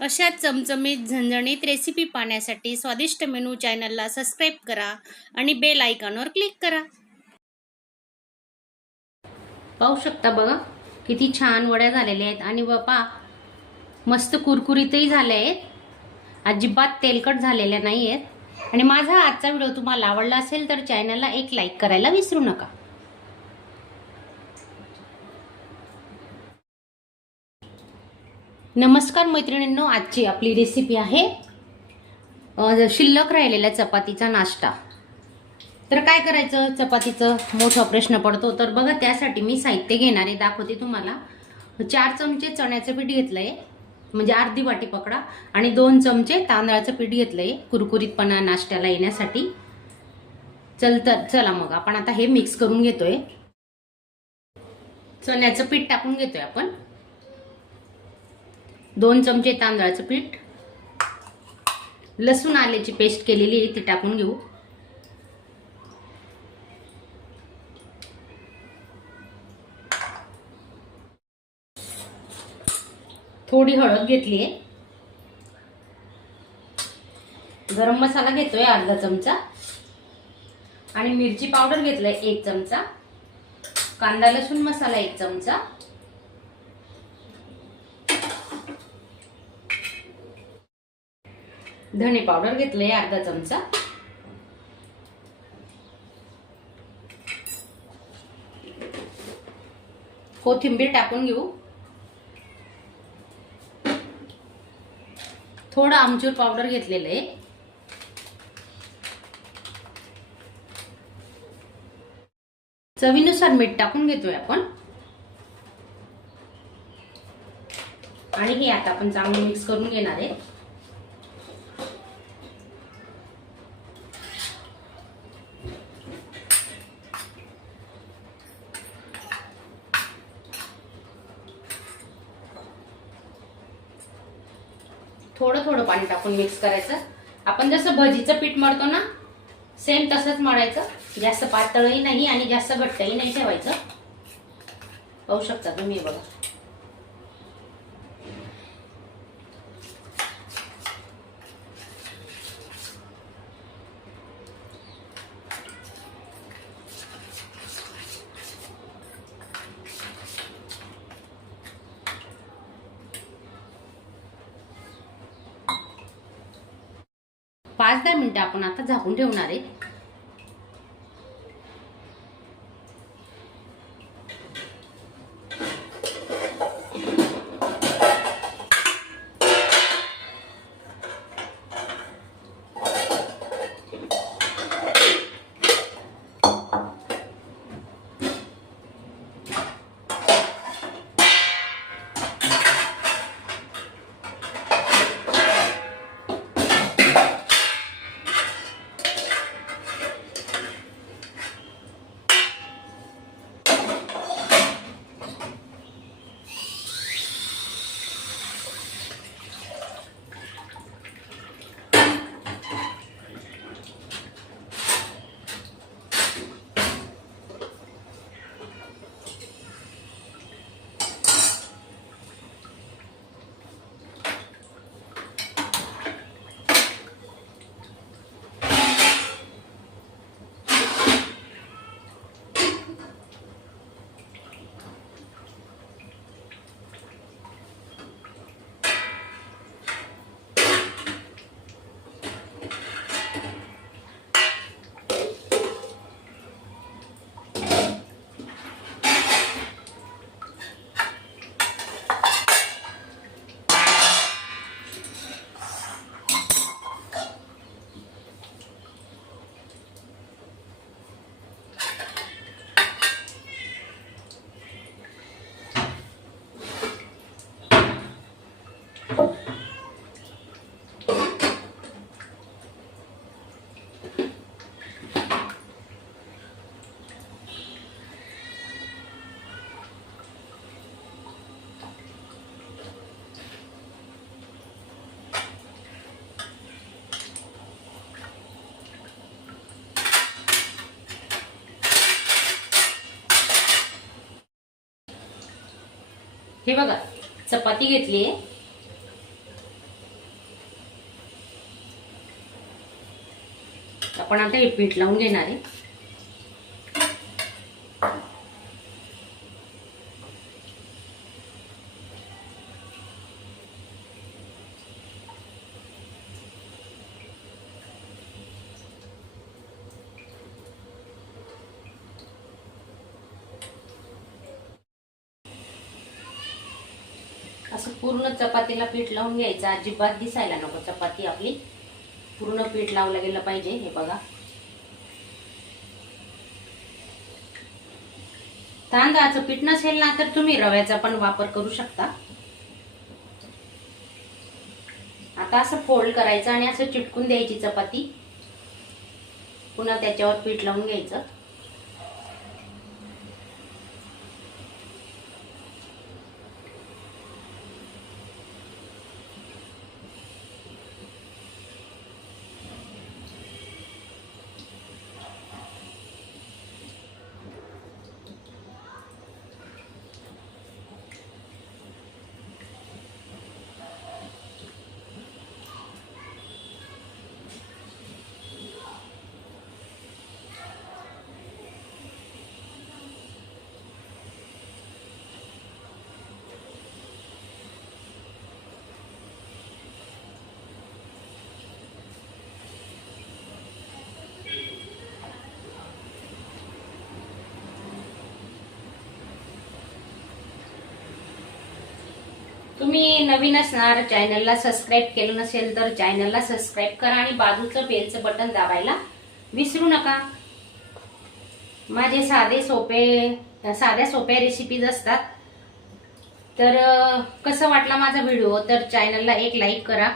अशा चमचमीत झणझणीत रेसिपी पाहण्यासाठी स्वादिष्ट मेनू चॅनलला सबस्क्राईब करा आणि बेल आयकॉनवर क्लिक करा। पाहू शकता बघा किती छान वड्या झालेल्या आहेत आणि बापा मस्त कुरकुरीतही झाले आहेत, अजिबात तेलकट झालेल्या नाही आहेत। आणि माझा आजचा व्हिडिओ तुम्हाला आवडला असेल तर चॅनलला एक लाईक करायला विसरू नका। नमस्कार मैत्रिणींनो, आजची आपली रेसिपी आहे शिल्लक राहिलेल्या चपातीचा नाश्ता। तर काय करायचं, चपातीचं मोठा प्रश्न पडतो। तर बघा त्यासाठी मी साहित्य घेणार आहे, दाखवते तुम्हाला। 4 चमचे चण्याचं पीठ घेतलंय, म्हणजे अर्धी वाटी पकडा, आणि 2 चमचे तांदळाचं पीठ घेतलंय कुरकुरीतपणा नाश्त्याला येण्यासाठी। चला मग आपण आता हे मिक्स करून घेतोय। चण्याचं पीठ टाकून घेतोय आपण, 2 चमचे तांदळाचं पीठ, लसूण आल्याची पेस्ट केलेली आहे ती टाकून घेऊ, थोडी हळद घेतली आहे, गरम मसाला घेतोय अर्धा चमचा, आणि मिरची पावडर घेतलाय 1 चमचा, कांदा लसूण मसाला 1 चमचा, धने पावडर घेतलंय अर्धा चमचा, कोथिंबीर टाकून घेऊ, थोडं आमचूर पावडर घेतलेलं आहे, चवीनुसार मीठ टाकून घेतोय आपण, आणि हे आता आपण चांगलं मिक्स करून घेणार आहे। थोडं थोडं पाणी टाकून मिक्स करायचं। आपण जसं भजीचं पीठ मळतो ना, सेम तसंच मळायचं, जास्त पातळही नाही आणि जास्त घट्टही नाही ठेवायचं। पाहू शकता तुम्ही बघा। पाच 10 मिनिटं आपण आता झाकून ठेवणार आहे। हे बघा चपाती घेतली आहे, आपण आता हे पीठ लावून घेणार आहे. असं पूर्ण चपातीला पीठ लावून घ्यायचं. अजिबात दिसायला नको चपाती आपली. पूर्ण पीठ लावलं गेलं पाहिजे. हे बघा. तांदळाचं पीठ नसेल ना तर तुम्ही रव्याचा पण वापर करू शकता. आता असं फोल्ड करायचं आणि असं चिटकून द्यायची चपाती. पुन्हा त्याच्यावर पीठ लावून घ्यायचं. तुम्ही नवीन असणार, चॅनलला सबस्क्राईब केलं नसेल तर चॅनलला सबस्क्राईब करा आणि बाजूचं बेलचं बटन दाबायला विसरू नका. माझे साध्या सोप्या रेसिपीज असतात. तर कसं वाटला माझा व्हिडिओ तर चॅनलला एक लाईक करा.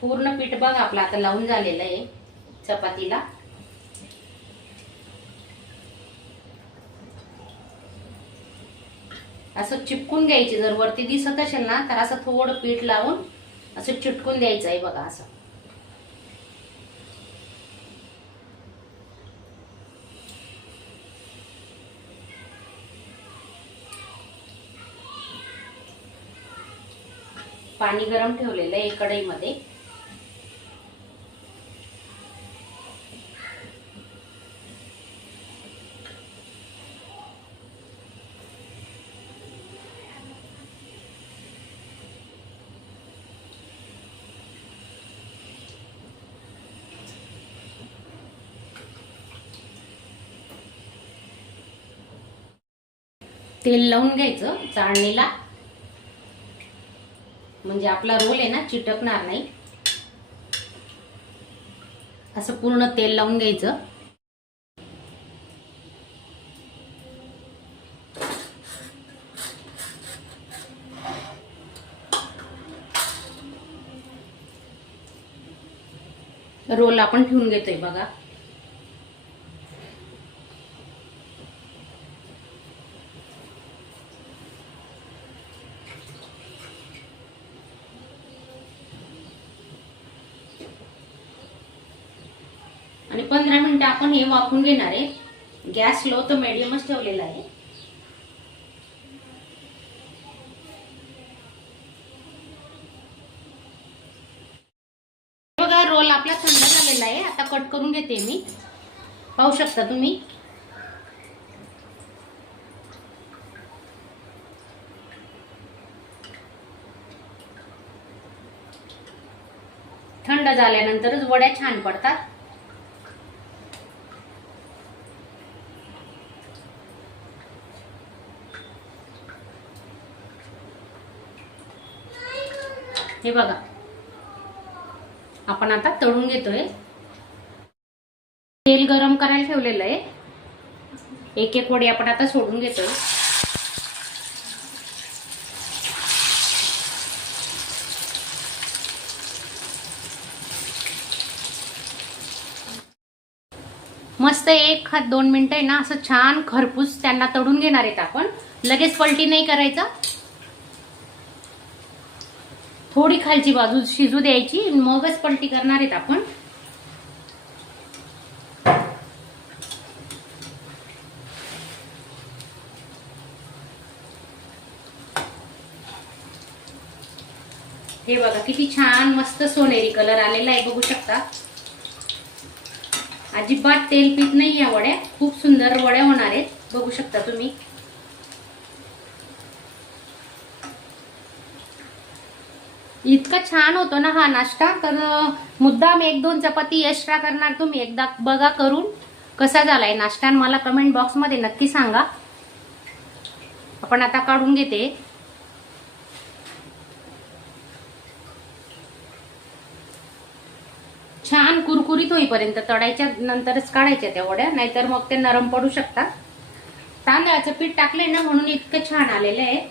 पूर्ण पीठ बघा आपलं आता लावून झालेलं आहे चपातीला. असं चिपकून घ्यायची. जर वरती दिसत असेल ना तर असं थोडं पीठ लावून असं चिटकून द्यायचं आहे बघा. असं पाणी गरम ठेवलेलं आहे कढईमध्ये. तेल लावून घ्यायचं चाळणीला. म्हणजे आपला रोल आहे ना चिटकणार नाही. असं पूर्ण तेल लावून घ्यायचं. रोल आपण ठेवून घेतोय बघा. आणि 15 मिनिटं आपण हे वाफवून घेणार आहे. गॅस लो तर मीडियमच ठेवलेला आहे. बघा रोल आपला थंड झालेला आहे. आता कट करून घेते मी. पाहू शकता तुम्ही. थंड झाल्यानंतरच वड्या छान पडतात. हे बघा आपण आता तळून घेतोय. तेल गरम करायला ठेवलेलं आहे. एक एक वडी आपण आता सोडून घेतोय. मस्त 1-2 मिनिटं आहे ना असं छान खरपूस त्यांना तळून घेणार आहेत आपण. लगेच पलटी नाही करायचा. थोडी खालची बाजू शिजू द्यायची मगच पलटी करणार आहेत आपण. हे बघा किती छान मस्त सोनेरी कलर आलेला आहे बघू शकता. अजिबात तेल पीत नाही या वड्या, खूप सुंदर वड्या होणार आहेत, बघू शकता तुम्ही। इतका छान होतो ना हा नाश्ता, तर मुद्दाम 1-2 चपाती एक्स्ट्रा करणार तुम्ही, एकदा बघा करून कसा झालाय नाश्ता आणि मला कमेंट बॉक्स मध्ये नक्की सांगा। आपण आता काढून घेते। छान कुरकुरीत होईपर्यंत तळायच्या नंतरच काढायच्या त्या वड्या, नाहीतर मग ते नरम पडू शकतात। तांदळाचं पीठ टाकले ना म्हणून इतकं छान आलेलं आहे।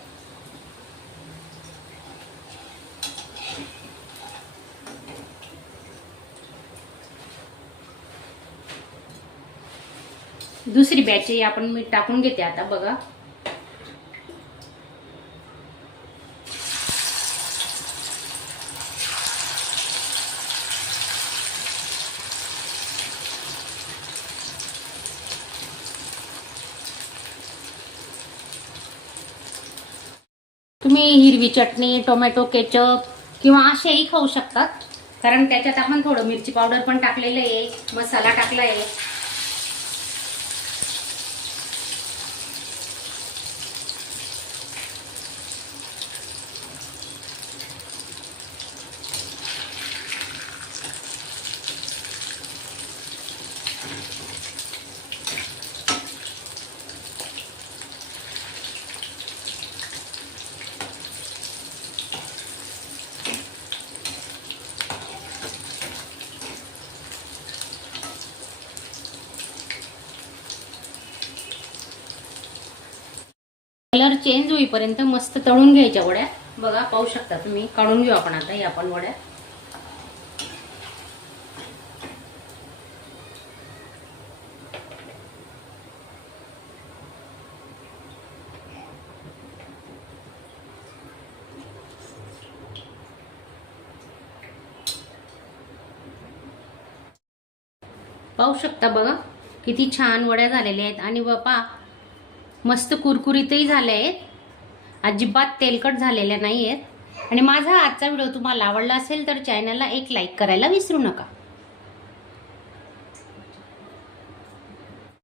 दुसरी बॅच आपण मीठ टाकून घेते आता, बघा। तुम्ही हिरवी चटणी, टोमॅटो केचप किंवा असेही खाऊ शकतात, कारण त्याच्यात आपण थोडं मिरची पावडर पण टाकलेलं आहे, मसाला टाकला आहे। कलर चेंज होईपर्यंत मस्त तळून घ्यायच्या वड्या, बघा पाहू शकता तुम्ही। काढून घेऊ आपण आता या पण वड्या। पाहू शकता बघा किती छान वड्या झालेल्या आहेत, आणि बापा मस्त कुरकुरीतही झाले आहेत, अजिबात तेलकट झालेल्या नाही आहेत। आणि माझा आजचा व्हिडिओ तुम्हाला आवडला असेल तर चॅनलला एक लाईक करायला विसरू नका।